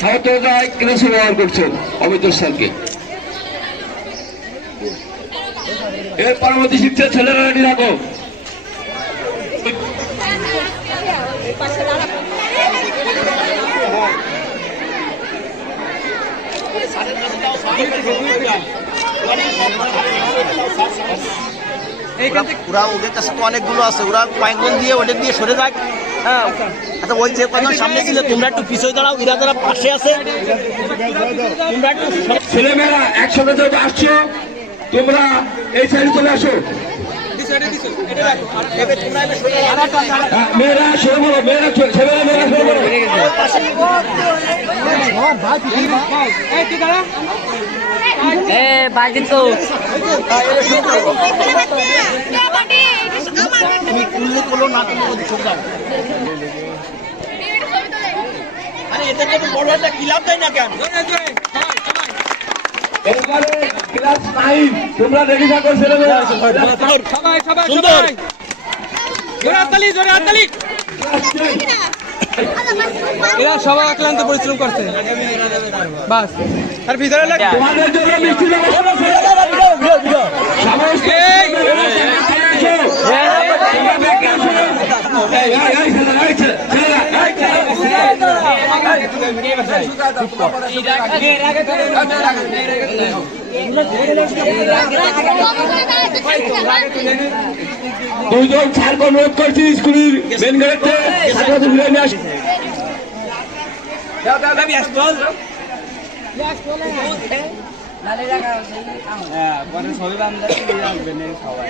ছাত্ররা ক্লাসে ব্যবহার করছেন অমিত স্যারকে। এর পরবর্তী শিক্ষা ছেলেরা রেডি রাখো। ওরা ওদের কাছে তো অনেকগুলো আছে, ওরা কয়েকজন দিয়ে ওদের দিয়ে সরে যাক। হ্যাঁ, আচ্ছা ওই যে কয়েকজন সামনে ছিল, তোমরা একটু পিছিয়ে দাঁড়াও, এরা যারা পাশে আছে তোমরা একটু। ছেলেমেয়েরা একসাথে যখন আসছো তোমরা এই সাইডে চলে আসো। মেয়েরা সরে বলো, মেয়েরা ছেলেরা মেয়েরা সরে বলো। তুমি তুললে তোলো, না তুললে চলে যাও। আরে এদেরকে তো বড় একটা ক্লাব দেয় না কেন? এবারে ক্লাস 9 তোমরা রেডি থাকো ছেলেমেয়েরা। সবাই সবাই সবাই জোরে হাততালি, জোরে হাততালি। এরা সবাই অক্লান্ত পরিশ্রম করছে। বাস আর ভিতরে লাগ তোমাদের জন্য মিষ্টি ব্যবস্থা আছে। সমস্ত দুইজন ছাড় অনুরোধ করছি স্কুলের মেন গেটে ঘুরে নিয়ে আসি। সবাই